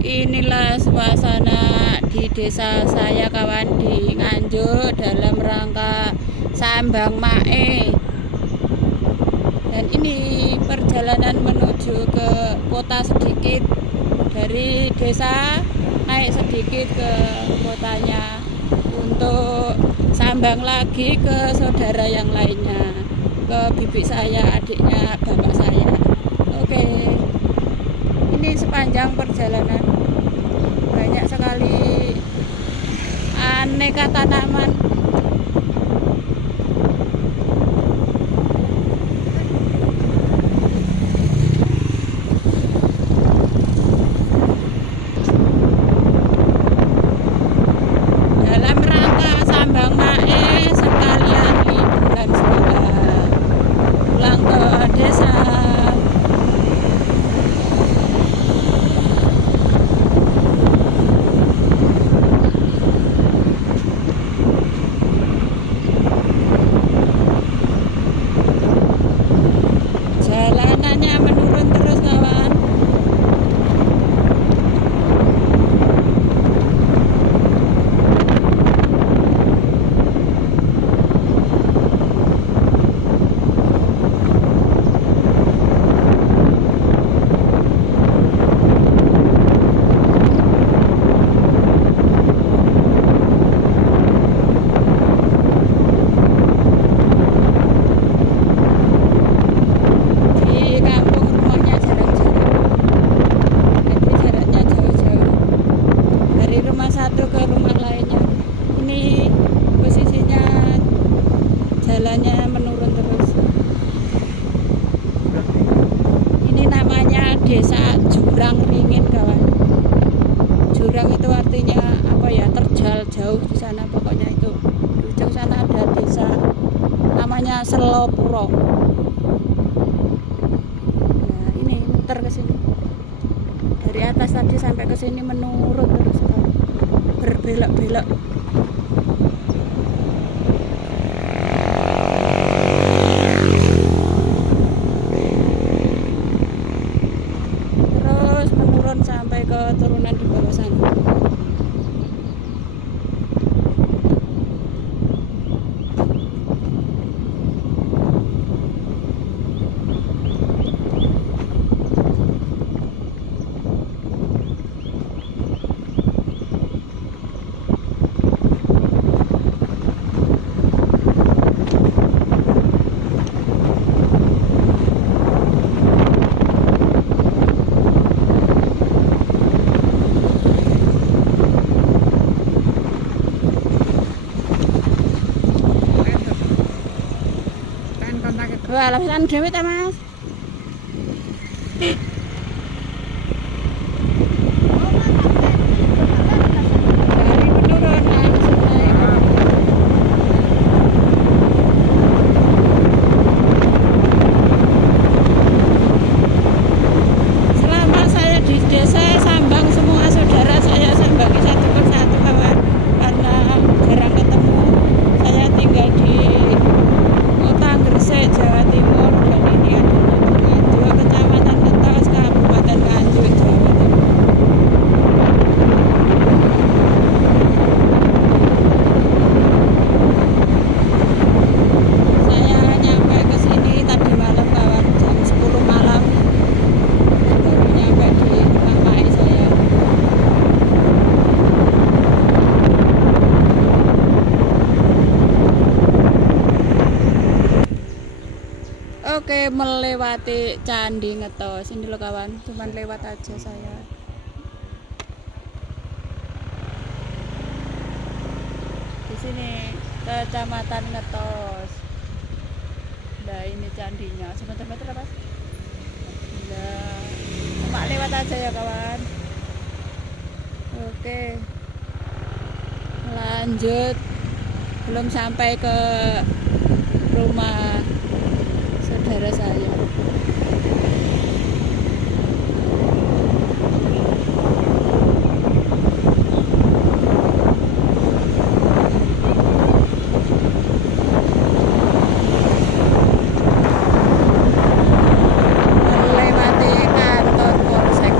Inilah suasana di desa saya kawan, di Nganjuk dalam rangka Sambang Mae. Dan ini perjalanan menuju ke kota sedikit, dari desa naik sedikit ke kotanya untuk sambang lagi ke saudara yang lainnya, ke bibi saya, adiknya bapak saya. Oke, ini sepanjang perjalanan banyak sekali aneka tanaman. Dalam rangka Sambang Mae sekalian liburan sekolah, pulang ke desa. Jalanannya menurun terus kawan. Di kampung rumahnya jarang-jarang, jadi jaraknya jauh-jauh dari rumah satu ke rumah lainnya. Ini posisinya jalannya menurun terus. Ini namanya desa Jurang Ringin kawan. Jurang itu artinya apa ya, terjal jauh di sana, pokoknya itu di ujung sana ada desa namanya Selopuro. Nah ini muter ke sini, dari atas tadi sampai ke sini menurun terus kawan, berbelok-belok. Terus menurun sampai ke turunan di bawah sana. Wah, lapisan dewe ta Mas. Dari menurun langsung naik. Selama saya di desa Sambang, semua saudara saya sambangi satu persatu kawan, karena jarang ketemu. Saya tinggal di kota Gresik, Jawa Timur, dan ini adalah di Nganjuk, Kecamatan Ngetos, Kabupaten Nganjuk, Jawa Timur. Saya nyampe ke sini tadi malam kawan, jam 10 malam, dan baru nyampe di rumah mak saya. Oke, melewati Candi Ngetos. Ini loh kawan, cuman lewat aja saya. Di sini Kecamatan Ngetos. Nah, ini candinya. Sebentar-bentar apa? Nah, cuma lewat aja ya kawan. Oke. Lanjut. Belum sampai ke rumah saudara saya. Melewati kantor Polsek.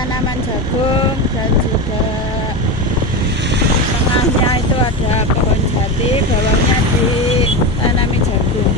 tanaman jagung dan juga tengahnya itu ada pohon jati, bawahnya ditanami jagung.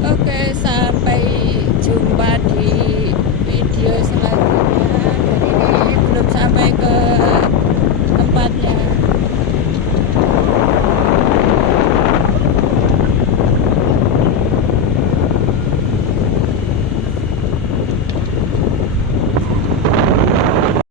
Oke, sampai jumpa di video selanjutnya.